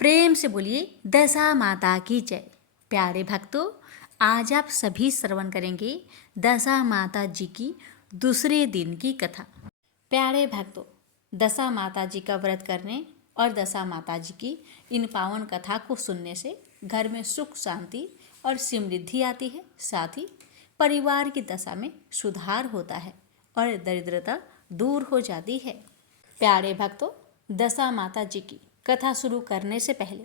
प्रेम से बोलिए दशा माता की जय। प्यारे भक्तों, आज आप सभी श्रवण करेंगे दशा माता जी की दूसरे दिन की कथा। प्यारे भक्तों, दशा माता जी का व्रत करने और दशा माता जी की इन पावन कथा को सुनने से घर में सुख शांति और समृद्धि आती है। साथ ही परिवार की दशा में सुधार होता है और दरिद्रता दूर हो जाती है। प्यारे भक्तों, दशा माता जी की कथा शुरू करने से पहले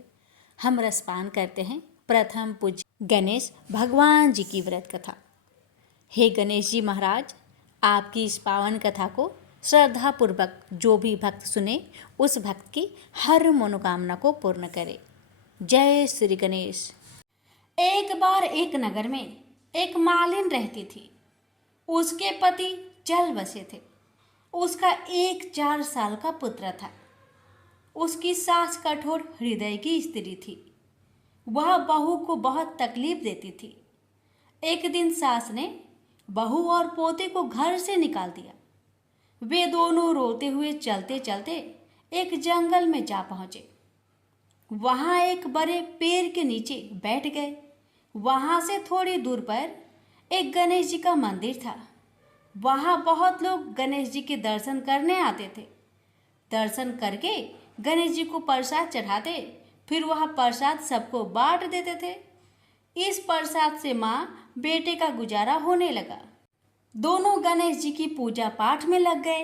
हम रसपान करते हैं प्रथम पूज्य गणेश भगवान जी की व्रत कथा। हे गणेश जी महाराज, आपकी इस पावन कथा को श्रद्धापूर्वक जो भी भक्त सुने उस भक्त की हर मनोकामना को पूर्ण करे। जय श्री गणेश। एक बार एक नगर में एक मालिन रहती थी। उसके पति चल बसे थे। उसका एक 4 साल का पुत्र था। उसकी सास कठोर हृदय की स्त्री थी। वह बहू को बहुत तकलीफ देती थी। एक दिन सास ने बहू और पोते को घर से निकाल दिया। वे दोनों रोते हुए चलते चलते एक जंगल में जा पहुंचे। वहां एक बड़े पेड़ के नीचे बैठ गए। वहां से थोड़ी दूर पर एक गणेश जी का मंदिर था। वहां बहुत लोग गणेश जी के दर्शन करने आते थे। दर्शन करके गणेश जी को प्रसाद चढ़ाते, फिर वह प्रसाद सबको बांट देते थे। इस प्रसाद से माँ बेटे का गुजारा होने लगा। दोनों गणेश जी की पूजा पाठ में लग गए।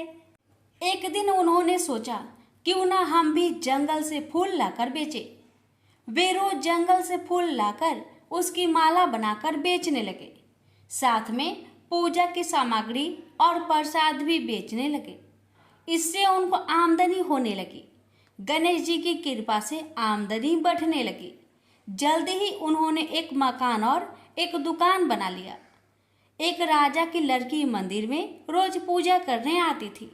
एक दिन उन्होंने सोचा क्यों ना हम भी जंगल से फूल लाकर बेचे। वे रोज जंगल से फूल लाकर उसकी माला बनाकर बेचने लगे। साथ में पूजा की सामग्री और प्रसाद भी बेचने लगे। इससे उनको आमदनी होने लगी। गणेश जी की कृपा से आमदनी बढ़ने लगी। जल्दी ही उन्होंने एक मकान और एक दुकान बना लिया। एक राजा की लड़की मंदिर में रोज पूजा करने आती थी।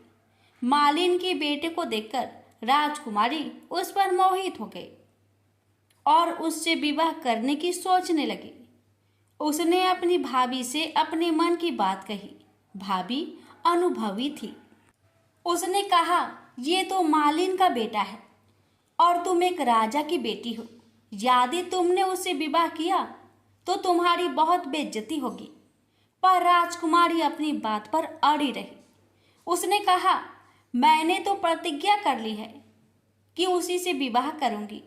मालिन के बेटे को देखकर राजकुमारी उस पर मोहित हो गई और उससे विवाह करने की सोचने लगी। उसने अपनी भाभी से अपने मन की बात कही। भाभी अनुभवी थी। उसने कहा, ये तो मालिन का बेटा है और तुम एक राजा की बेटी हो। यदि तुमने उससे विवाह किया तो तुम्हारी बहुत बेइज्जती होगी। पर राजकुमारी अपनी बात पर अड़ी रही। उसने कहा, मैंने तो प्रतिज्ञा कर ली है कि उसी से विवाह करूंगी।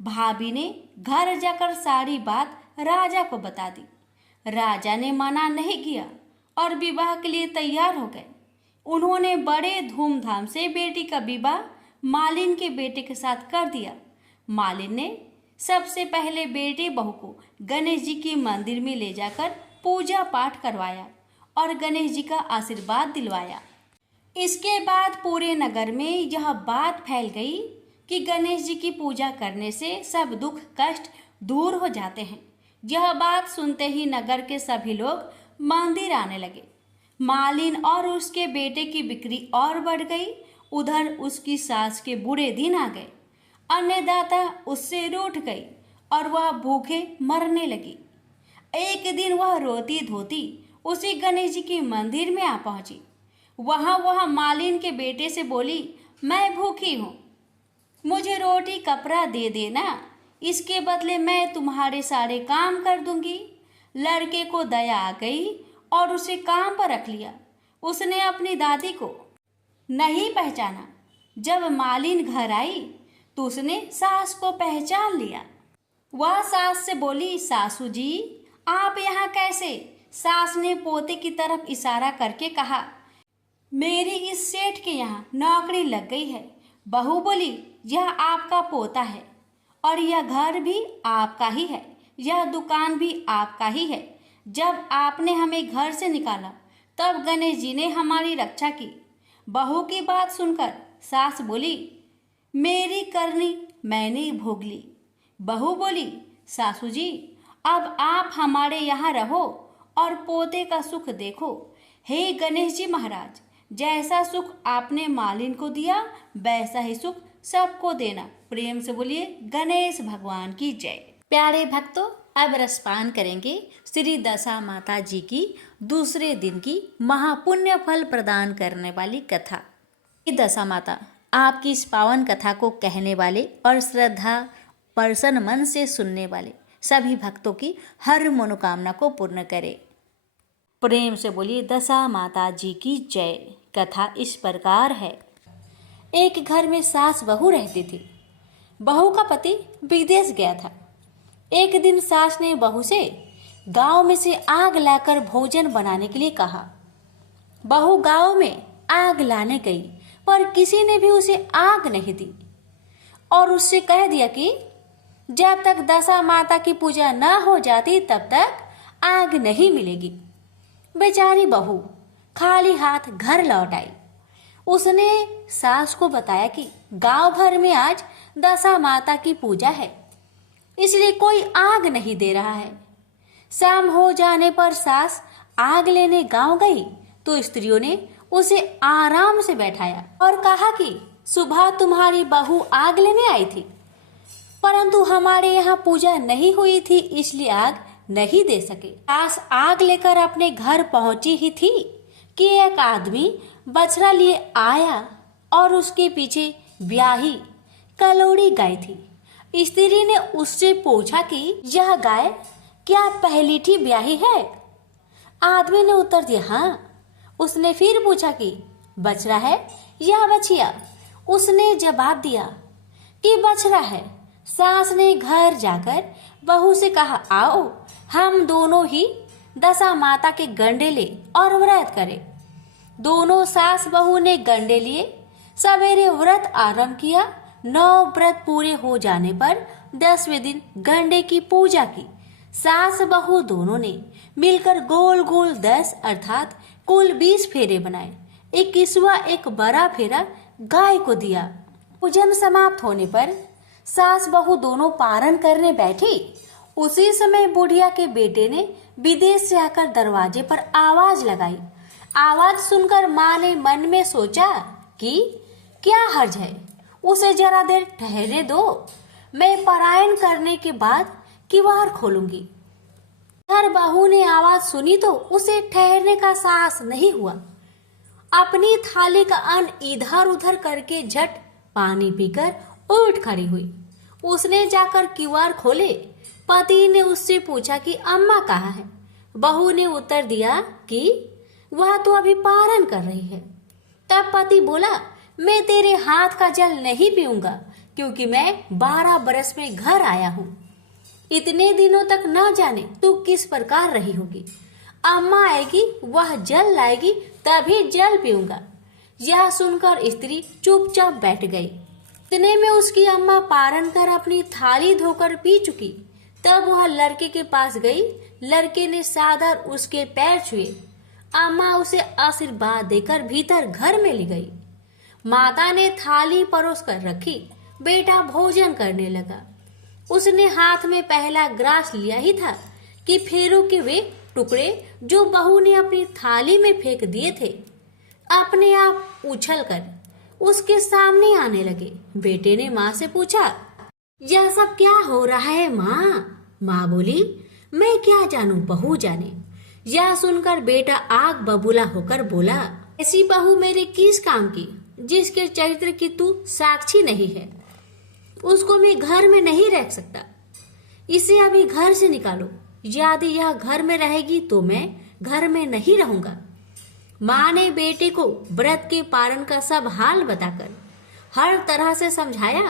भाभी ने घर जाकर सारी बात राजा को बता दी। राजा ने मना नहीं किया और विवाह के लिए तैयार हो गए। उन्होंने बड़े धूमधाम से बेटी का विवाह मालिन के बेटे के साथ कर दिया। मालिन ने सबसे पहले बेटे बहू को गणेश जी के मंदिर में ले जाकर पूजा पाठ करवाया और गणेश जी का आशीर्वाद दिलवाया। इसके बाद पूरे नगर में यह बात फैल गई कि गणेश जी की पूजा करने से सब दुख कष्ट दूर हो जाते हैं। यह बात सुनते ही नगर के सभी लोग मंदिर आने लगे। मालिन और उसके बेटे की बिक्री और बढ़ गई। उधर उसकी सास के बुरे दिन आ गए। अन्नदाता उससे रूठ गई और वह भूखे मरने लगी। एक दिन वह रोती धोती उसी गणेश जी के मंदिर में आ पहुंची। वह मालिन के बेटे से बोली, मैं भूखी हूँ, मुझे रोटी कपड़ा दे देना, इसके बदले मैं तुम्हारे सारे काम कर दूंगी। लड़के को दया आ गई और उसे काम पर रख लिया। उसने अपनी दादी को नहीं पहचाना। जब मालिन घर आई तो उसने सास को पहचान लिया। वह सास से बोली, सासू जी आप यहाँ कैसे? सास ने पोते की तरफ इशारा करके कहा, मेरी इस सेठ के यहाँ नौकरी लग गई है। बहू बोली, यह आपका पोता है और यह घर भी आपका ही है, यह दुकान भी आपका ही है। जब आपने हमें घर से निकाला तब गणेश जी ने हमारी रक्षा की। बहू की बात सुनकर सास बोली, मेरी करनी मैंने भोग ली। बहू बोली, सासू जी अब आप हमारे यहाँ रहो और पोते का सुख देखो। हे गणेश जी महाराज, जैसा सुख आपने मालिन को दिया वैसा ही सुख सबको देना। प्रेम से बोलिए गणेश भगवान की जय। प्यारे भक्तों, अब रसपान करेंगे श्री दशा माता जी की दूसरे दिन की महापुण्य फल प्रदान करने वाली कथा। दशा माता आपकी इस पावन कथा को कहने वाले और श्रद्धा प्रसन्न मन से सुनने वाले सभी भक्तों की हर मनोकामना को पूर्ण करे। प्रेम से बोलिए दशा माता जी की जय। कथा इस प्रकार है। एक घर में सास बहू रहती थी। बहू का पति विदेश गया था। एक दिन सास ने बहू से गांव में से आग लाकर भोजन बनाने के लिए कहा। बहू गांव में आग लाने गई, पर किसी ने भी उसे आग नहीं दी और उससे कह दिया कि जब तक दशा माता की पूजा न हो जाती तब तक आग नहीं मिलेगी। बेचारी बहू खाली हाथ घर लौट आई। उसने सास को बताया कि गांव भर में आज दशा माता की पूजा है, इसलिए कोई आग नहीं दे रहा है। शाम हो जाने पर सास आग लेने गांव गई तो स्त्रियों ने उसे आराम से बैठाया और कहा कि सुबह तुम्हारी बहू आग लेने आई थी, परंतु हमारे यहाँ पूजा नहीं हुई थी, इसलिए आग नहीं दे सके। सास आग लेकर अपने घर पहुंची ही थी कि एक आदमी बछड़ा लिए आया और उसके पीछे ब्याही कलोड़ी गाय थी। स्त्री ने उससे पूछा कि यह गाय क्या पहलीठी ब्याही है? आदमी ने उत्तर दिया हाँ। उसने फिर पूछा कि बछड़ा है या बछिया? उसने जवाब दिया कि बछड़ा है। सास ने घर जाकर बहू से कहा आओ हम दोनों ही दशा माता के गंडे ले और व्रत करें। दोनों सास बहू ने गंडे लिए। सवेरे व्रत आरंभ किया। 9 व्रत पूरे हो जाने पर 10वें दिन गंडे की पूजा की। सास बहू दोनों ने मिलकर गोल गोल 10 अर्थात कुल 20 फेरे बनाए। 21वां एक बड़ा फेरा गाय को दिया। पूजन समाप्त होने पर सास बहू दोनों पारण करने बैठी। उसी समय बुढ़िया के बेटे ने विदेश से आकर दरवाजे पर आवाज लगाई। आवाज सुनकर माँ ने मन में सोचा कि क्या हर्ज है, उसे जरा देर ठहरे दो, मैं परायण करने के बाद किवाड़ खोलूंगी। हर बहू ने आवाज सुनी तो उसे ठहरने का साहस नहीं हुआ। अपनी थाली का अन्न इधर उधर करके झट पानी पीकर उठ खड़ी हुई। उसने जाकर किवाड़ खोले। पति ने उससे पूछा कि अम्मा कहाँ है? बहू ने उत्तर दिया कि वह तो अभी पारण कर रही है। तब पति बोला मैं तेरे हाथ का जल नहीं पीऊंगा, क्योंकि मैं 12 बरस में घर आया हूँ। इतने दिनों तक न जाने तू किस प्रकार रही होगी। अम्मा आएगी, वह जल लाएगी, तभी जल पीऊंगा। यह सुनकर स्त्री चुपचाप बैठ गई। इतने में उसकी अम्मा पारण कर अपनी थाली धोकर पी चुकी। तब वह लड़के के पास गई। लड़के ने सादर उसके पैर छुए। अम्मा उसे आशीर्वाद देकर भीतर घर में ले गई। माता ने थाली परोस कर रखी। बेटा भोजन करने लगा। उसने हाथ में पहला ग्रास लिया ही था कि फेरों के वे टुकड़े जो बहू ने अपनी थाली में फेंक दिए थे अपने आप उछलकर उसके सामने आने लगे। बेटे ने माँ से पूछा यह सब क्या हो रहा है माँ? माँ बोली मैं क्या जानूं, बहू जाने। यह सुनकर बेटा आग बबूला होकर बोला ऐसी बहू मेरे किस काम की जिसके चरित्र की तू साक्षी नहीं है? उसको मैं घर में नहीं रख सकता। इसे अभी घर से निकालो। यदि यह घर में रहेगी तो मैं घर में नहीं रहूंगा। माँ ने बेटे को व्रत के पारण का सब हाल बताकर हर तरह से समझाया,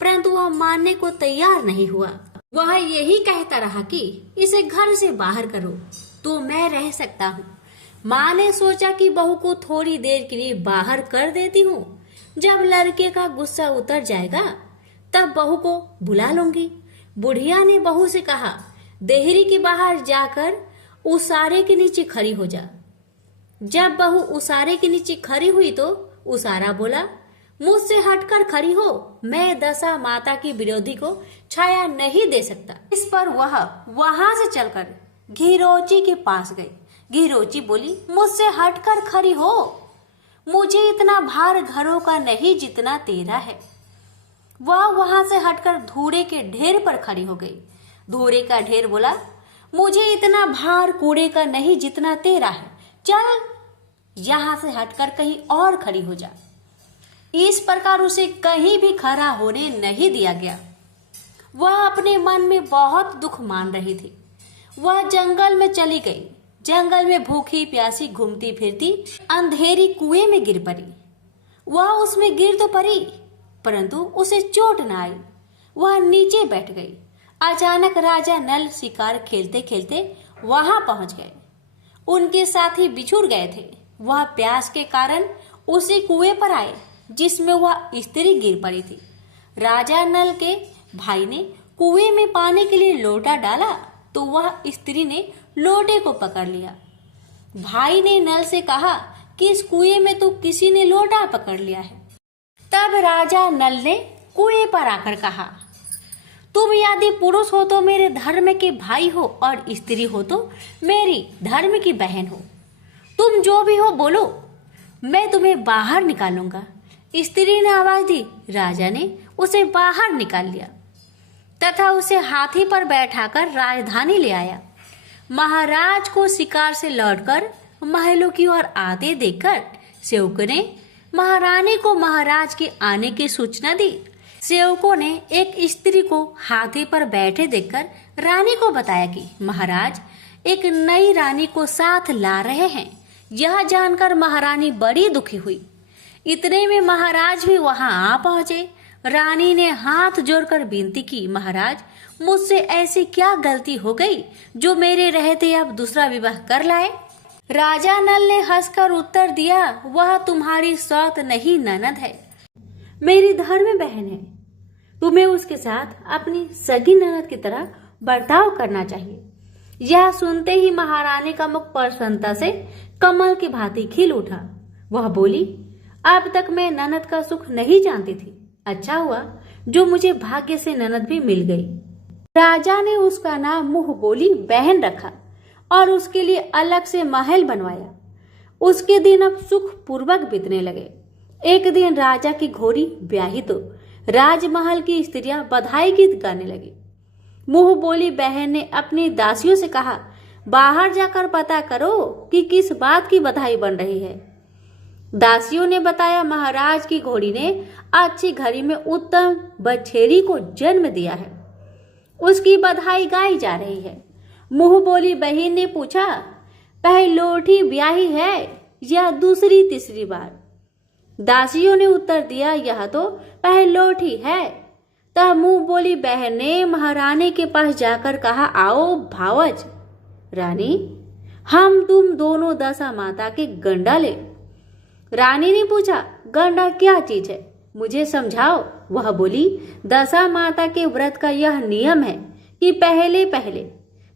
परंतु वह मानने को तैयार नहीं हुआ। वह यही कहता रहा कि इसे घर से बाहर करो तो मैं रह सकता हूँ। माँ ने सोचा कि बहू को थोड़ी देर के लिए बाहर कर देती हूँ। जब लड़के का गुस्सा उतर जाएगा तब बहू को बुला लूंगी। बुढ़िया ने बहू से कहा देहरी के बाहर जाकर उसारे के नीचे खड़ी हो जा। जब बहू उसारे के नीचे खड़ी हुई तो उसारा बोला मुझसे हटकर खड़ी हो, मैं दशा माता की विरोधी को छाया नहीं दे सकता। इस पर वह वहां से चलकर घीरोची के पास गई। घीरोची बोली मुझसे हटकर खड़ी हो, मुझे इतना भार घरों का नहीं जितना तेरा है। वह वहां से हटकर धूड़े के ढेर पर खड़ी हो गई। धूड़े का ढेर बोला मुझे इतना भार कूड़े का नहीं जितना तेरा है, चल यहाँ से हटकर कहीं और खड़ी हो जा। इस प्रकार उसे कहीं भी खड़ा होने नहीं दिया गया। वह अपने मन में बहुत दुख मान रही थी। वह जंगल में चली गई। जंगल में भूखी प्यासी घूमती फिरती अंधेरी कुएं में गिर पड़ी। वह उसमें गिर तो पड़ी, परंतु उसे चोट न आई। वह नीचे बैठ गई। अचानक राजा नल शिकार खेलते खेलते वहां पहुंच गए। उनके साथी बिछुड़ गए थे। वह प्यास के कारण उसी कुएं पर आए जिसमें वह स्त्री गिर पड़ी थी। राजा नल के भाई ने कुएं में पानी के लिए लोटा डाला तो वह स्त्री ने लोटे को पकड़ लिया। भाई ने नल से कहा कि इस कुएं में तो किसी ने लोटा पकड़ लिया है। तब राजा नल ने कुएं पर आकर कहा, तुम यदि पुरुष हो तो मेरे धर्म के भाई हो और स्त्री हो तो मेरी धर्म की बहन हो। तुम जो भी हो बोलो, मैं तुम्हें बाहर निकालूंगा। स्त्री ने आवाज दी। राजा ने उसे बाहर निकाल लिया तथा उसे हाथी पर बैठाकर राजधानी ले आया। महाराज को शिकार से लौटकर महलों की ओर आते देखकर सेवक ने महारानी को महाराज के आने की सूचना दी। सेवकों ने एक स्त्री को हाथी पर बैठे देखकर रानी को बताया कि महाराज एक नई रानी को साथ ला रहे हैं। यह जानकर महारानी बड़ी दुखी हुई। इतने में महाराज भी वहां आ पहुंचे। रानी ने हाथ जोड़कर विनती की, महाराज मुझसे ऐसी क्या गलती हो गई जो मेरे रहते आप दूसरा विवाह कर लाए। राजा नल ने हंसकर उत्तर दिया, वह तुम्हारी सौत नहीं ननद है, मेरी धर्म बहन है। तुम्हें उसके साथ अपनी सगी ननद की तरह बर्ताव करना चाहिए। यह सुनते ही महारानी का मुख प्रसन्नता से कमल की भांति खिल उठा। वह बोली, अब तक मैं ननद का सुख नहीं जानती थी। अच्छा हुआ जो मुझे भाग्य से ननद भी मिल गई। राजा ने उसका नाम मुंह बोली बहन रखा और उसके लिए अलग से महल बनवाया। उसके दिन अब सुख पूर्वक बीतने लगे। एक दिन राजा की घोड़ी ब्याही तो राजमहल की स्त्रियां बधाई गीत गाने लगी। मुंह बोली बहन ने अपनी दासियों से कहा, बाहर जाकर पता करो कि किस बात की बधाई बन रही है। दासियों ने बताया, महाराज की घोड़ी ने अच्छी घड़ी में उत्तम बछेरी को जन्म दिया है, उसकी बधाई गाई जा रही है। मुंह बोली बहन ने पूछा, पहलोठी ब्याही है या दूसरी तीसरी बार। दासियों ने उत्तर दिया, यह तो पहलोठी है। तब मुंह बोली बहन ने महारानी के पास जाकर कहा, आओ भावज रानी, हम तुम दोनों दशा माता के गंडा ले। रानी ने पूछा, गंडा क्या चीज है, मुझे समझाओ। वह बोली, दशा माता के व्रत का यह नियम है कि पहले पहले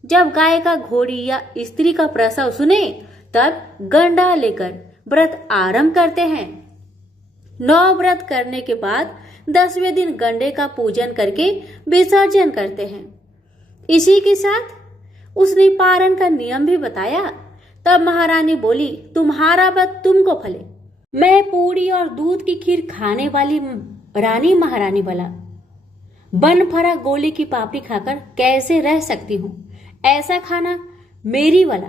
जब गाय का घोड़ी या स्त्री का प्रसव सुने तब गंडा लेकर व्रत आरंभ करते हैं। 9 व्रत करने के बाद 10वें दिन गंडे का पूजन करके विसर्जन करते हैं। इसी के साथ उसने पारण का नियम भी बताया। तब महारानी बोली, तुम्हारा व्रत तुमको फले। मैं पूरी और दूध की खीर खाने वाली रानी महारानी वाला बन फरा गोली की पापड़ी खाकर कैसे रह सकती हूँ। ऐसा खाना मेरी वाला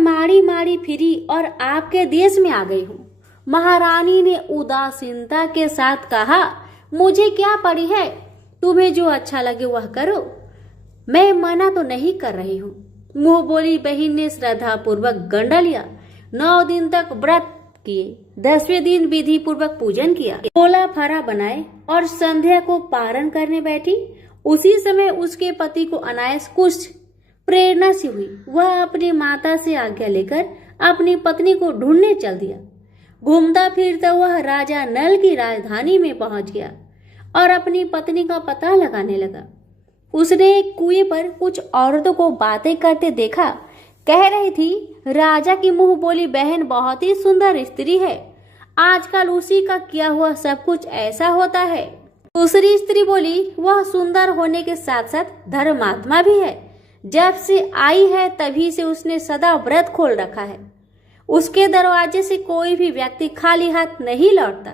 मारी मारी फिरी और आपके देश में आ गई हूँ। महारानी ने उदासीनता के साथ कहा, मुझे क्या पड़ी है, तुम्हें जो अच्छा लगे वह करो, मैं मना तो नहीं कर रही हूँ। मुंह बोली बहन ने श्रद्धा पूर्वक गंडा लिया। 9 दिन तक व्रत किए। 10वें दिन विधि पूर्वक पूजन किया, गोला फरा बनाए और संध्या को पारण करने बैठी। उसी समय उसके पति को अनायास कुछ प्रेरणा सी हुई। वह अपनी माता से आज्ञा लेकर अपनी पत्नी को ढूंढने चल दिया। घूमता फिरता वह राजा नल की राजधानी में पहुंच गया और अपनी पत्नी का पता लगाने लगा। उसने एक कुएं पर कुछ औरतों को बातें करते देखा। कह रही थी, राजा की मुंह बोली बहन बहुत ही सुंदर स्त्री है, आजकल उसी का किया हुआ सब कुछ ऐसा होता है। दूसरी स्त्री बोली, वह सुंदर होने के साथ साथ धर्मात्मा भी है, जब से आई है तभी से उसने सदा व्रत खोल रखा है, उसके दरवाजे से कोई भी व्यक्ति खाली हाथ नहीं लौटता।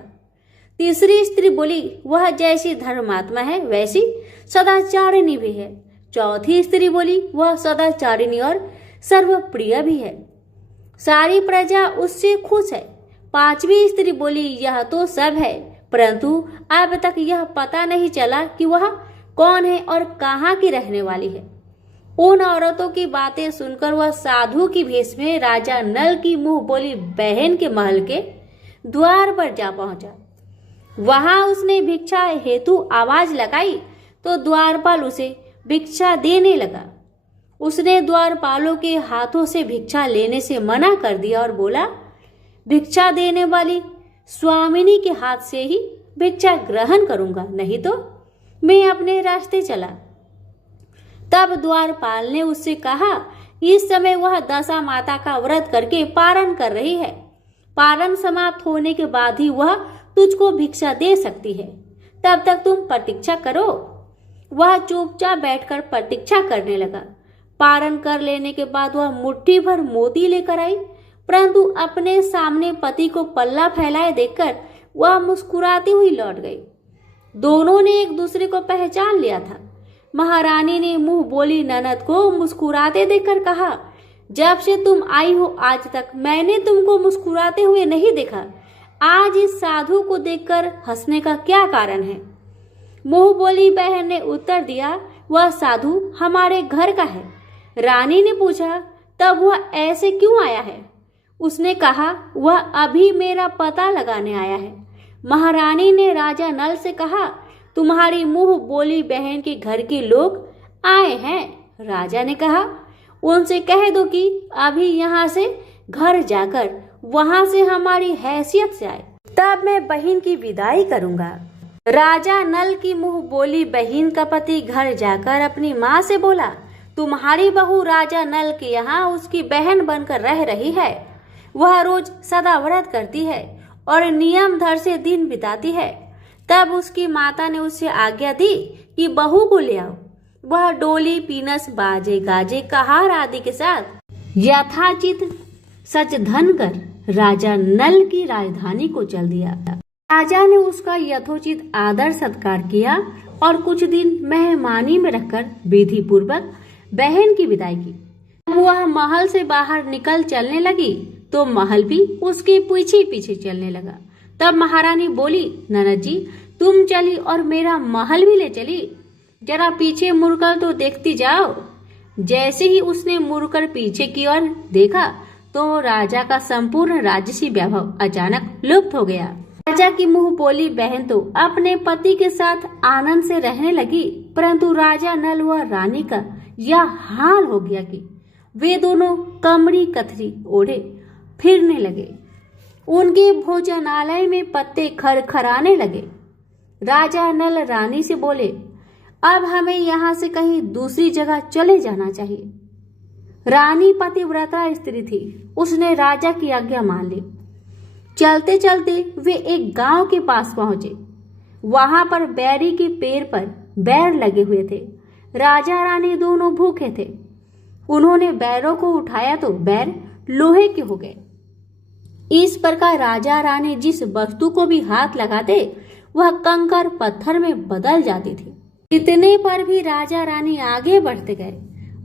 तीसरी स्त्री बोली, वह जैसी धर्मात्मा है वैसी सदाचारिणी भी है। चौथी स्त्री बोली, वह सदाचारिणी और सर्वप्रिय भी है, सारी प्रजा उससे खुश है। पांचवी स्त्री बोली, यह तो सब है, परंतु अब तक यह पता नहीं चला कि वह कौन है और कहाँ की रहने वाली है। उन औरतों की बातें सुनकर वह साधु की भेष में राजा नल की मुंह बोली बहन के महल के द्वार पर जा पहुंचा। वहां उसने भिक्षा हेतु आवाज लगाई तो द्वारपाल उसे भिक्षा देने लगा। उसने द्वारपालों के हाथों से भिक्षा लेने से मना कर दिया और बोला, भिक्षा देने वाली स्वामिनी के हाथ से ही भिक्षा ग्रहण करूंगा, नहीं तो मैं अपने रास्ते चला। तब द्वारपाल ने उससे कहा, इस समय वह दशा माता का व्रत करके पारण कर रही है। पारण समाप्त होने के बाद ही वह तुझको भिक्षा दे सकती है, तब तक तुम प्रतीक्षा करो। वह चुपचाप बैठकर प्रतीक्षा करने लगा। पारण कर लेने के बाद वह मुट्ठी भर मोती लेकर आई, परंतु अपने सामने पति को पल्ला फैलाए देखकर वह मुस्कुराती हुई लौट गई। दोनों ने एक दूसरे को पहचान लिया था। महारानी ने मुंह बोली ननद को मुस्कुराते देखकर कहा, जब से तुम आई हो आज तक मैंने तुमको मुस्कुराते हुए नहीं देखा। आज इस साधु को देखकर हंसने का क्या कारण है? मुंह बोली बहन ने उत्तर दिया, वह साधु हमारे घर का है। रानी ने पूछा, तब वह ऐसे क्यों आया है? उसने कहा, वह अभी मेरा पता लगाने आया है। महारानी ने राजा नल से कहा, तुम्हारी मुंह बोली बहन के घर के लोग आए हैं। राजा ने कहा, उनसे कह दो कि अभी यहाँ से घर जाकर वहां से हमारी हैसियत से आए, तब मैं बहन की विदाई करूंगा। राजा नल की मुंह बोली बहन का पति घर जाकर अपनी माँ से बोला, तुम्हारी बहू राजा नल के यहाँ उसकी बहन बनकर रह रही है। वह रोज सदा व्रत करती है और नियम धर से दिन बिताती है। तब उसकी माता ने उससे आज्ञा दी कि बहू को ले आओ। वह डोली पीनस बाजे गाजे कहार आदि के साथ यथाचित सच धन कर राजा नल की राजधानी को चल दिया। राजा ने उसका यथोचित आदर सत्कार किया और कुछ दिन मेहमानी में रखकर विधि पूर्वक बहन की विदाई की। वह महल से बाहर निकल चलने लगी तो महल भी उसके पीछे पीछे चलने लगा। तब महारानी बोली, ननद जी तुम चली और मेरा महल भी ले चली, जरा पीछे मुड़कर तो देखती जाओ। जैसे ही उसने मुड़कर पीछे की ओर देखा तो राजा का संपूर्ण राजसी वैभव अचानक लुप्त हो गया। राजा की मुंह बोली बहन तो अपने पति के साथ आनंद से रहने लगी, परंतु राजा नल व रानी का यह हाल हो गया कि वे दोनों कमरी कथरी ओढ़े फिरने लगे। उनके भोजनालय में पत्ते खरखराने लगे। राजा नल रानी से बोले, अब हमें यहाँ से कहीं दूसरी जगह चले जाना चाहिए। रानी पतिव्रता स्त्री थी, उसने राजा की आज्ञा मान ली। चलते चलते वे एक गांव के पास पहुंचे। वहां पर बैरी के पेड़ पर बैर लगे हुए थे। राजा रानी दोनों भूखे थे। उन्होंने बैरों को उठाया तो बैर लोहे के हो गए। इस प्रकार राजा रानी जिस वस्तु को भी हाथ लगाते वह कंकर पत्थर में बदल जाती थी। इतने पर भी राजा रानी आगे बढ़ते गए।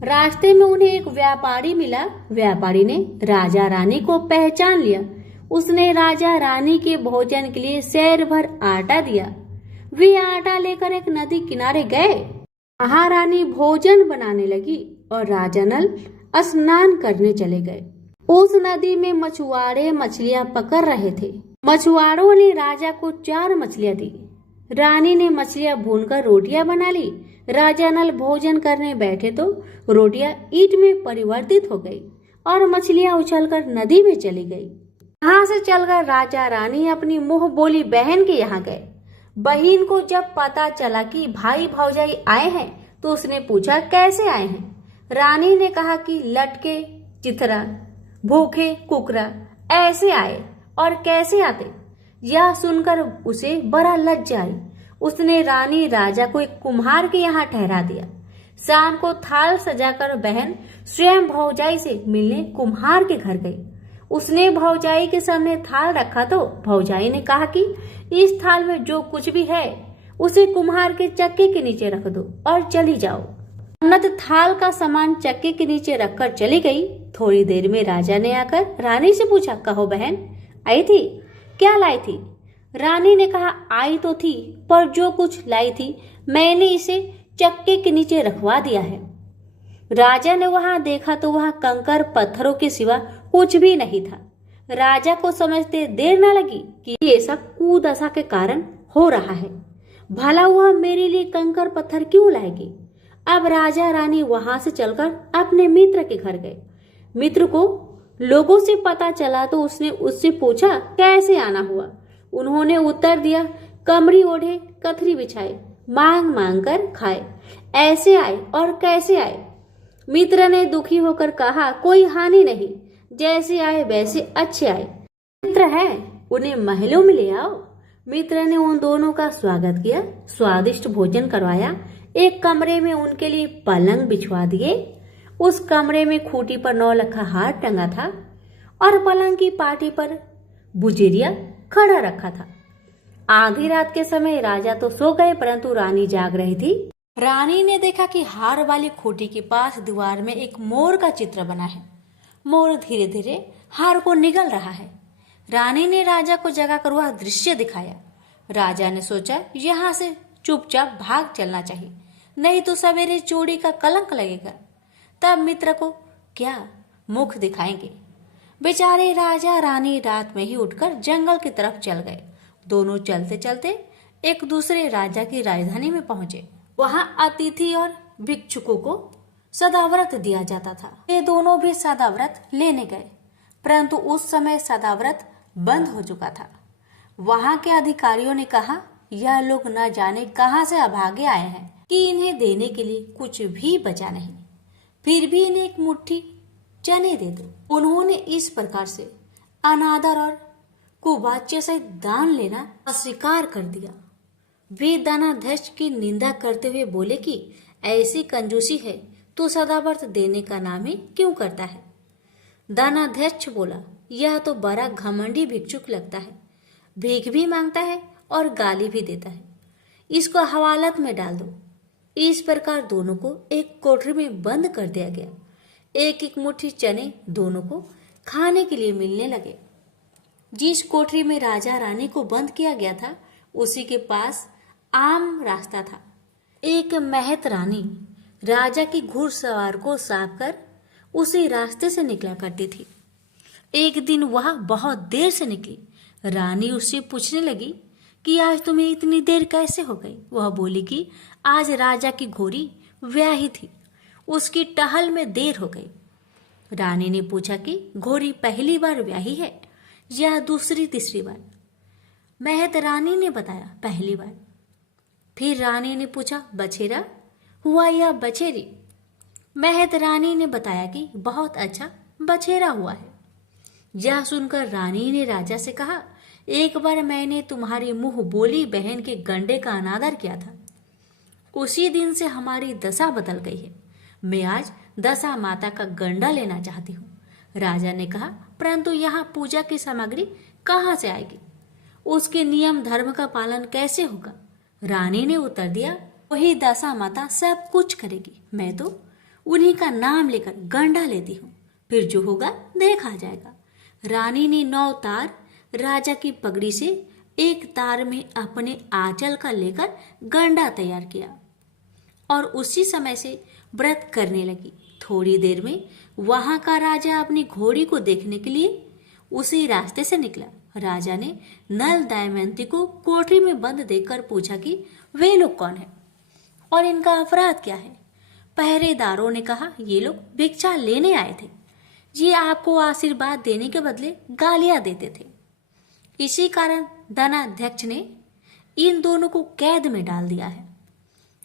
रास्ते में उन्हें एक व्यापारी मिला। व्यापारी ने राजा रानी को पहचान लिया। उसने राजा रानी के भोजन के लिए सैर भर आटा दिया। वे आटा लेकर एक नदी किनारे गए। महारानी भोजन बनाने लगी और राजा नल स्नान करने चले गए। उस नदी में मछुआरे मछलियां पकड़ रहे थे। मछुआरों ने राजा को 4 मछलियां दी। रानी ने मछलियां भूनकर रोटियां बना ली। राजा नल भोजन करने बैठे तो रोटियां ईंट में परिवर्तित हो गई और मछलियां उछलकर नदी में चली गई। यहाँ से चलकर राजा रानी अपनी मुंह बोली बहन के यहाँ गए। बहन को जब पता चला कि भाई भौजाई आए हैं तो उसने पूछा, कैसे आए हैं? रानी ने कहा कि लटके चिथरा भूखे कुकरा ऐसे आए। और कैसे आते? यह सुनकर उसे बड़ा लज्जा आई। उसने रानी राजा को एक कुम्हार के यहाँ ठहरा दिया। शाम को थाल सजाकर बहन स्वयं भौजाई से मिलने कुम्हार के घर गई। उसने भौजाई के सामने थाल रखा तो भौजाई ने कहा कि इस थाल में जो कुछ भी है उसे कुम्हार के चक्के के नीचे रख दो और चली जाओ। ननद थाल का सामान चक्के के नीचे रखकर चली गई। थोड़ी देर में राजा ने आकर रानी से पूछा, कहो बहन आई थी, क्या लाई थी? रानी ने कहा, आई तो थी पर जो कुछ लाई थी मैंने इसे चक्के के नीचे रखवा दिया है। राजा ने वहां देखा तो वहां कंकर पत्थरों के सिवा कुछ भी नहीं था। राजा को समझते देर न लगी कि ये सब कुदशा के कारण हो रहा है। भला वह मेरे लिए कंकर पत्थर क्यों लाएगी? अब राजा रानी वहां से चलकर अपने मित्र के घर गए। मित्र को लोगों से पता चला तो उसने उससे पूछा कैसे आना हुआ। उन्होंने उत्तर दिया, कमरी ओढ़े, कथरी बिछाए, मांग मांग कर खाए, ऐसे आए और कैसे आए। मित्र ने दुखी होकर कहा, कोई हानि नहीं, जैसे आए वैसे अच्छे आए। मित्र है, उन्हें महलों में ले आओ। मित्र ने उन दोनों का स्वागत किया, स्वादिष्ट भोजन करवाया, एक कमरे में उनके लिए पलंग बिछवा दिए। उस कमरे में खूंटी पर 9 लखा हार टंगा था और पलंग की पाटी पर बुजेरिया खड़ा रखा था। आधी रात के समय राजा तो सो गए, परंतु रानी जाग रही थी। रानी ने देखा कि हार वाली खूंटी के पास दीवार में एक मोर का चित्र बना है। मोर धीरे धीरे हार को निगल रहा है। रानी ने राजा को जगाकर वह दृश्य दिखाया। राजा ने सोचा यहाँ से चुपचाप भाग चलना चाहिए, नहीं तो सवेरे चोरी का कलंक लगेगा। तब मित्र को क्या मुख दिखाएंगे। बेचारे राजा रानी रात में ही उठकर जंगल की तरफ चल गए। दोनों चलते चलते एक दूसरे राजा की राजधानी में पहुंचे। वहां अतिथि और भिक्षुकों को सदाव्रत दिया जाता था। ये दोनों भी सदाव्रत लेने गए, परंतु उस समय सदाव्रत बंद हो चुका था। वहां के अधिकारियों ने कहा, यह लोग न जाने कहां से अभागे आए हैं कि इन्हें देने के लिए कुछ भी बचा नहीं, फिर भी इन्हें एक मुट्ठी चने दे दो। उन्होंने इस प्रकार से अनादर और कुवाच्य से दान लेना अस्वीकार कर दिया। वे दानाध्यक्ष की निंदा करते हुए बोले कि ऐसी कंजूसी है तो सदाव्रत देने का नाम ही क्यों करता है। दानाध्यक्ष बोला, यह तो बड़ा घमंडी भिक्षुक लगता है, भीख भी मांगता है और गाली भी देता है, इसको हवालत में डाल दो। इस प्रकार दोनों को एक कोठरी में बंद कर दिया गया। एक एक मुट्ठी चने दोनों को खाने के लिए मिलने लगे। जिस कोठरी में राजा रानी को बंद किया गया था उसी के पास आम रास्ता था। एक महत रानी राजा की घुड़सवार को साफ कर उसी रास्ते से निकला करती थी। एक दिन वह बहुत देर से निकली। रानी उससे पूछने लगी कि आज तुम्हें इतनी देर कैसे हो गई। वह बोली कि आज राजा की घोड़ी ब्याही थी, उसकी टहल में देर हो गई। रानी ने पूछा कि घोड़ी पहली बार ब्याही है या दूसरी तीसरी बार। महत रानी ने बताया, पहली बार। फिर रानी ने पूछा, बछेरा हुआ या बछेरी। महत रानी ने बताया कि बहुत अच्छा बछेरा हुआ है। यह सुनकर रानी ने राजा से कहा, एक बार मैंने तुम्हारी मुंह बोली बहन के गंडे का अनादर किया था, उसी दिन से हमारी दशा बदल गई है। मैं आज दशा माता का गंडा लेना चाहती हूँ। राजा ने कहा, परंतु यहाँ पूजा की सामग्री कहाँ से आएगी, उसके नियम धर्म का पालन कैसे होगा। रानी ने उत्तर दिया, वही दशा माता सब कुछ करेगी, मैं तो उन्हीं का नाम लेकर गंडा लेती हूँ, फिर जो होगा देखा जाएगा। रानी ने 9 तार राजा की पगड़ी से एक तार में अपने आंचल का लेकर गंडा तैयार किया और उसी समय से व्रत करने लगी। थोड़ी देर में वहां का राजा अपनी घोड़ी को देखने के लिए उसी रास्ते से निकला। राजा ने नल दमयंती को कोठरी में बंद देखकर पूछा कि वे लोग कौन हैं और इनका अपराध क्या है। पहरेदारों ने कहा, ये लोग भिक्षा लेने आए थे, ये आपको आशीर्वाद देने के बदले गालियां देते थे। इसी कारण दानाध्यक्ष ने इन दोनों को कैद में डाल दिया है।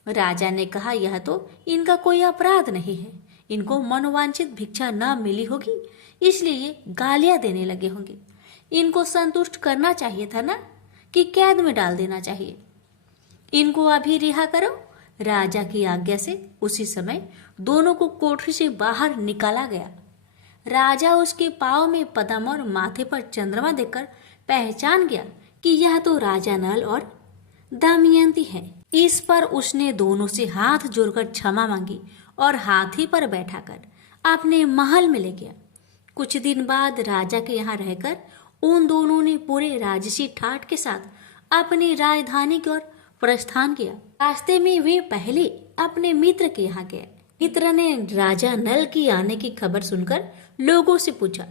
राजा ने कहा, यह तो इनका कोई अपराध नहीं है, इनको मनोवांछित भिक्षा न मिली होगी इसलिए ये गालियां देने लगे होंगे। इनको संतुष्ट करना चाहिए था ना, कि कैद में डाल देना चाहिए। इनको अभी रिहा करो। राजा की आज्ञा से उसी समय दोनों को कोठरी से बाहर निकाला गया। राजा उसके पाँव में पद्म और माथे पर चंद्रमा देखकर पहचान गया कि यह तो राजा नल और दमयंती है। इस पर उसने दोनों से हाथ जोड़कर क्षमा मांगी और हाथी पर बैठाकर अपने महल में ले गया। कुछ दिन बाद राजा के यहाँ रहकर उन दोनों ने पूरे राजसी ठाठ के साथ अपनी राजधानी की ओर प्रस्थान किया। रास्ते में वे पहले अपने मित्र के यहाँ गए। मित्र ने राजा नल की आने की खबर सुनकर लोगों से पूछा,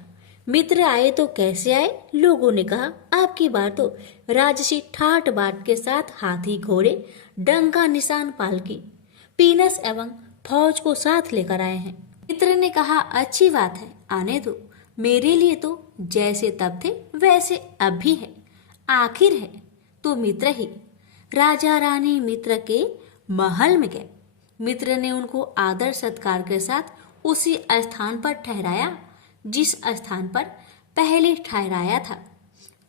मित्र आए तो कैसे आए? लोगों ने कहा, आपकी बार तो राजसी ठाट बाट के साथ हाथी, घोड़े, डंका, निशान, पालकी, पीनस एवं फौज को साथ लेकर आए हैं। मित्र ने कहा, अच्छी बात है, आने दो। मेरे लिए तो जैसे तब थे वैसे अब भी है, आखिर है तो मित्र ही। राजा रानी मित्र के महल में गए। मित्र ने उनको आदर सत्कार के साथ उसी स्थान पर ठहराया जिस स्थान पर पहले ठहराया था।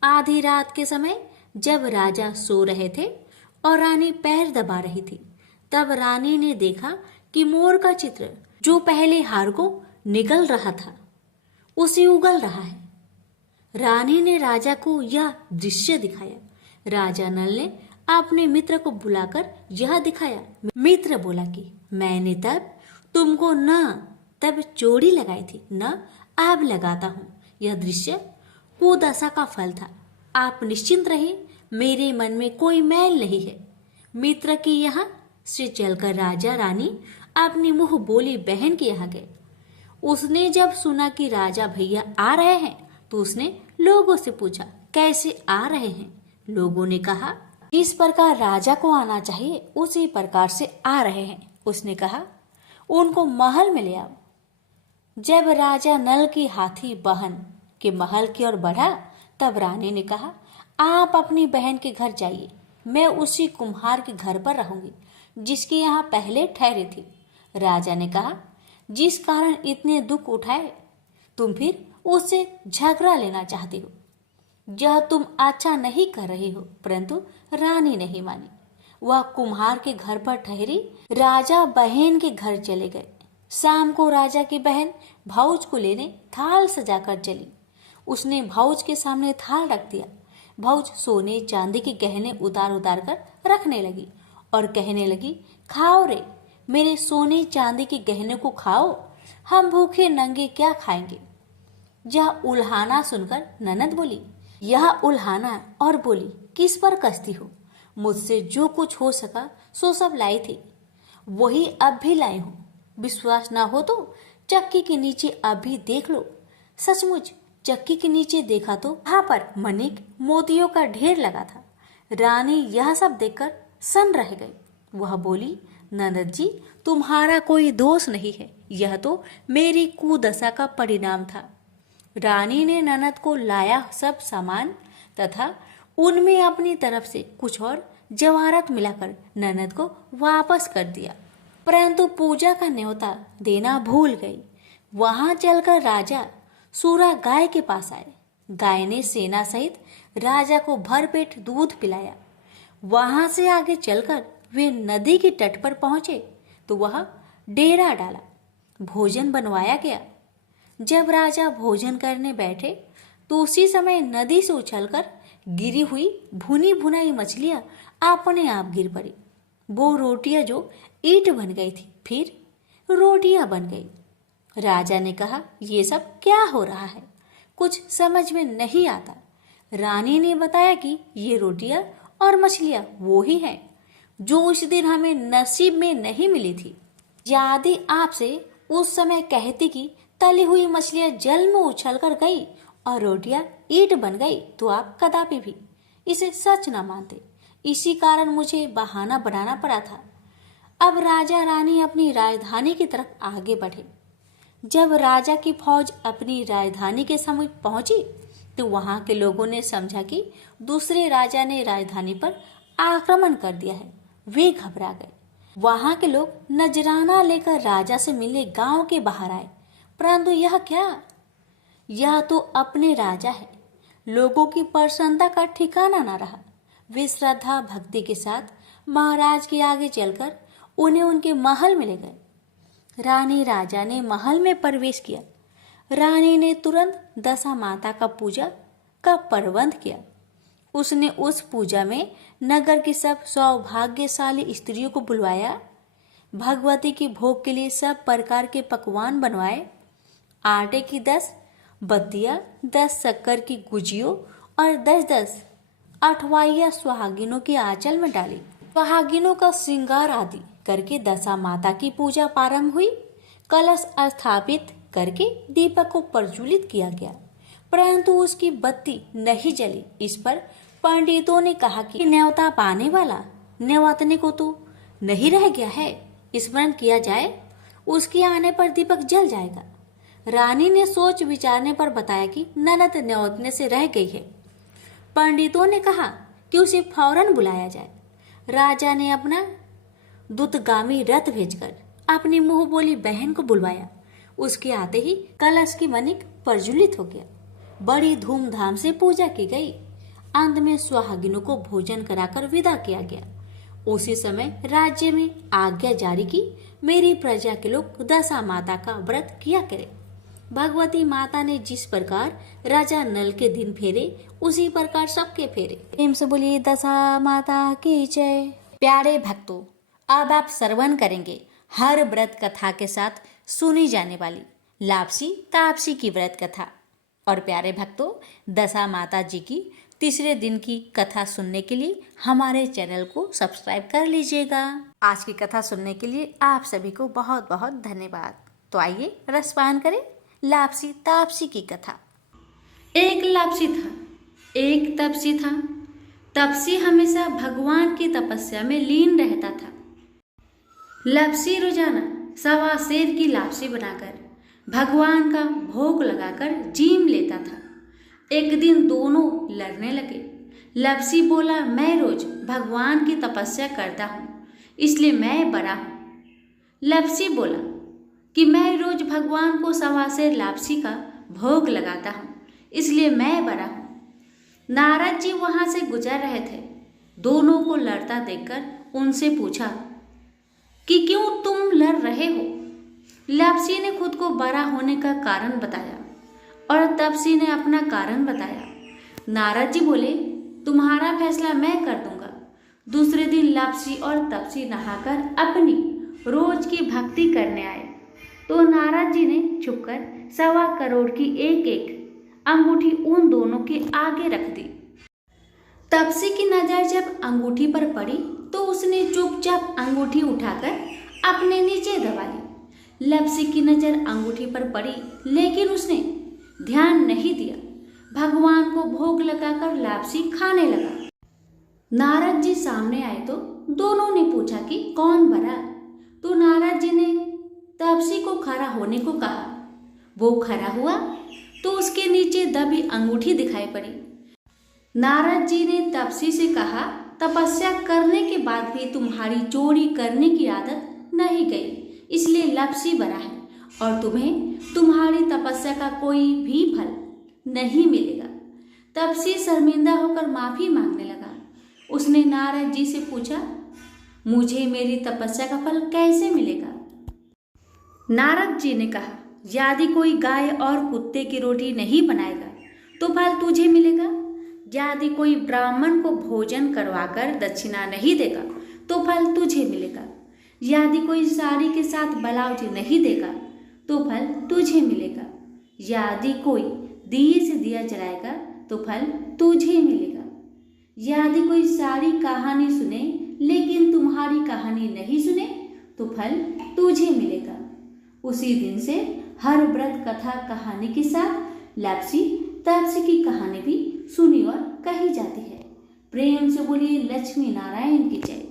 आधी रात के समय जब राजा सो रहे थे और रानी पैर दबा रही थी, तब रानी ने देखा कि मोर का चित्र जो पहले हार को निगल रहा था उसे उगल रहा है। रानी ने राजा को यह दृश्य दिखाया। राजा नल ने अपने मित्र को बुलाकर यह दिखाया। मित्र बोला कि मैंने तब तुमको न तब चोरी लगाई थी, न अब लगाता हूँ। यह दृश्य कुदशा का फल था। आप निश्चिंत रहिए, मेरे मन में कोई मैल नहीं है। मित्र के यहाँ से चलकर राजा रानी अपनी मुंह बोली बहन के यहाँ गए। उसने जब सुना कि राजा भैया आ रहे हैं तो उसने लोगों से पूछा, कैसे आ रहे हैं? लोगों ने कहा, इस प्रकार राजा को आना चाहिए उसी प्रकार से आ रहे हैं। उसने कहा, उनको महल में ले आओ। जब राजा नल की हाथी बहन के महल की ओर बढ़ा, तब रानी ने कहा, आप अपनी बहन के घर जाइए, मैं उसी कुम्हार के घर पर रहूंगी जिसके यहाँ पहले ठहरी थी। राजा ने कहा, जिस कारण इतने दुख उठाए तुम फिर उससे झगड़ा लेना चाहती हो, यह तुम अच्छा नहीं कर रही हो। परंतु रानी नहीं मानी। वह कुम्हार के घर पर ठहरी। राजा बहन के घर चले गए। शाम को राजा की बहन भाऊज को लेने थाल सजाकर चली। उसने भाऊज के सामने थाल रख दिया। भाऊज सोने चांदी के गहने उतार उतार कर रखने लगी और कहने लगी, खाओ रे, मेरे सोने चांदी के गहने को खाओ, हम भूखे नंगे क्या खाएंगे। यह उल्हाना सुनकर ननद बोली, यह उल्हाना, और बोली, किस पर कसती हो? मुझसे जो कुछ हो सका सो सब लाई थी, वही अब भी लाई हूं। विश्वास ना हो तो चक्की के नीचे अभी देख लो। सचमुच चक्की के नीचे देखा तो वहां पर मणिक मोतियों का ढेर लगा था। रानी यह सब देखकर सन रह गई। वह बोली, ननद जी, तुम्हारा कोई दोष नहीं है, यह तो मेरी कुदशा का परिणाम था। रानी ने ननद को लाया सब सामान तथा उनमें अपनी तरफ से कुछ और जवाहरात मिलाकर ननद को वापस कर दिया, परंतु पूजा का न्योता देना भूल गई। वहां चलकर राजा सूरा गाय के पास आए। गाय ने सेना सहित राजा को भरपेट दूध पिलाया। वहां से आगे चलकर वे नदी के तट पर पहुंचे तो वह डेरा डाला। भोजन बनवाया गया। जब राजा भोजन करने बैठे तो उसी समय नदी से उछलकर गिरी हुई भुनी भुनाई मछलियां अपने आप गिर पड़ी। वो रोटियां जो ईंट बन गई थी फिर रोटियां बन गई। राजा ने कहा, ये सब क्या हो रहा है? कुछ समझ में नहीं आता। रानी ने बताया कि ये रोटियां और मछलियां वो ही हैं जो उस दिन हमें नसीब में नहीं मिली थी। यदि आपसे उस समय कहती कि तली हुई मछलियां जल में उछल कर गई और रोटियां ईंट बन गई तो आप कदापि भी इसे सच न मानते। इसी कारण मुझे बहाना बनाना पड़ा था। अब राजा रानी अपनी राजधानी की तरफ आगे बढ़े। जब राजा की फौज अपनी राजधानी के समीप पहुंची तो वहां के लोगों ने समझा कि दूसरे राजा ने राजधानी पर आक्रमण कर दिया है। वे घबरा गए। वहां के लोग नजराना लेकर राजा से मिलने गांव के बाहर आए, परंतु यह क्या? यह तो अपने राजा है। लोगों की प्रसन्नता का ठिकाना न रहा। वे श्रद्धा भक्ति के साथ महाराज के आगे चलकर उन्हें उनके महल में ले गए। रानी राजा ने महल में प्रवेश किया। रानी ने तुरंत दशा माता का पूजा का प्रबंध किया। उसने उस पूजा में नगर की सब सौभाग्यशाली स्त्रियों को बुलवाया। भगवती की भोग के लिए सब प्रकार के पकवान बनवाए। आटे की 10 बत्तियां, 10 शक्कर की गुजियों और 10-10 अठवाइया सुहागिनों के आंचल में डाली। सुहागिनों का श्रृंगार आदि करके दशा माता की पूजा प्रारंभ हुई। कलश स्थापित करके दीपक को प्रज्वलित किया गया, परंतु उसकी बत्ती नहीं जली। इस पर पंडितों ने कहा कि न्योता पाने वाला न्योतने को तो नहीं रह गया है, स्मरण किया जाए, उसके आने पर दीपक जल जाएगा। रानी ने सोच विचारने पर बताया कि ननद न्योतने से रह गई है। पंडितों ने कहा कि उसे फौरन बुलाया जाए। राजा ने अपना दूतगामी रथ भेजकर अपनी मुंह बोली बहन को बुलवाया। उसके आते ही कलश की मणिक प्रज्वलित हो गया। बड़ी धूमधाम से पूजा की गई। अंत में सुहागिनों को भोजन कराकर विदा किया गया। उसी समय राज्य में आज्ञा जारी की, मेरी प्रजा के लोग दशा माता का व्रत किया करें। भगवती माता ने जिस प्रकार राजा नल के दिन फेरे, उसी प्रकार सबके फेरे। प्रेम से बोलिए दशा माता की जय। प्यारे भक्तों, अब आप श्रवण करेंगे हर व्रत कथा के साथ सुनी जाने वाली लापसी तापसी की व्रत कथा। और प्यारे भक्तों, दशा माता जी की तीसरे दिन की कथा सुनने के लिए हमारे चैनल को सब्सक्राइब कर लीजिएगा। आज की कथा सुनने के लिए आप सभी को बहुत बहुत धन्यवाद। तो आइए रसपान करें लापसी तापसी की कथा। एक लापसी था, एक तपसी था। तपसी हमेशा भगवान की तपस्या में लीन रहता था। लापसी रोजाना सवा सेर की लापसी बनाकर भगवान का भोग लगाकर जीम लेता था। एक दिन दोनों लड़ने लगे। लापसी बोला, मैं रोज भगवान की तपस्या करता हूँ, इसलिए मैं बड़ा हूँ। लापसी बोला कि मैं रोज भगवान को सवा सेर लापसी का भोग लगाता हूँ, इसलिए मैं बड़ा हूँ। नारद जी वहां से गुजर रहे थे। दोनों को लड़ता देखकर उनसे पूछा कि क्यों तुम लड़ रहे हो। लापसी ने खुद को बड़ा होने का कारण बताया और तपसी ने अपना कारण बताया। नारद जी बोले, तुम्हारा फैसला मैं कर दूंगा। दूसरे दिन लापसी और तपसी नहाकर अपनी रोज की भक्ति करने आए तो नारद जी ने छुपकर 1.25 करोड़ की एक एक अंगूठी उन दोनों के आगे रख दी। तपसी की नजर जब अंगूठी पर पड़ी तो उसने चुपचाप अंगूठी उठाकर अपने नीचे दबा ली। लापसी की नजर अंगूठी पर पड़ी, लेकिन उसने ध्यान नहीं दिया। भगवान को भोग लगाकर लापसी खाने लगा। नारद जी सामने आए तो दोनों ने पूछा कि कौन बड़ा। तो नारद जी ने तपसी को खड़ा होने को कहा। वो खड़ा हुआ तो उसके नीचे दबी अंगूठी दिखाई पड़ी। नारद जी ने तपसी से कहा, तपस्या करने के बाद भी तुम्हारी चोरी करने की आदत नहीं गई, इसलिए लापसी बड़ा है और तुम्हें तुम्हारी तपस्या का कोई भी फल नहीं मिलेगा। तपसी शर्मिंदा होकर माफी मांगने लगा। उसने नारद जी से पूछा, मुझे मेरी तपस्या का फल कैसे मिलेगा। नारद जी ने कहा, यदि कोई गाय और कुत्ते की रोटी नहीं बनाएगा तो फल तुझे मिलेगा। यदि कोई ब्राह्मण को भोजन करवाकर दक्षिणा नहीं देगा तो फल तुझे मिलेगा। यदि कोई साड़ी के साथ ब्लाउज नहीं देगा तो फल तुझे मिलेगा। यदि कोई दिए से दिया जलाएगा तो फल तुझे मिलेगा। यदि कोई सारी कहानी सुने लेकिन तुम्हारी कहानी नहीं सुने तो फल तुझे मिलेगा। उसी दिन से हर व्रत कथा कहानी के साथ लापसी तापसी की कहानी भी सुनी और कही जाती है। प्रेम से बोलिए लक्ष्मी नारायण की जय।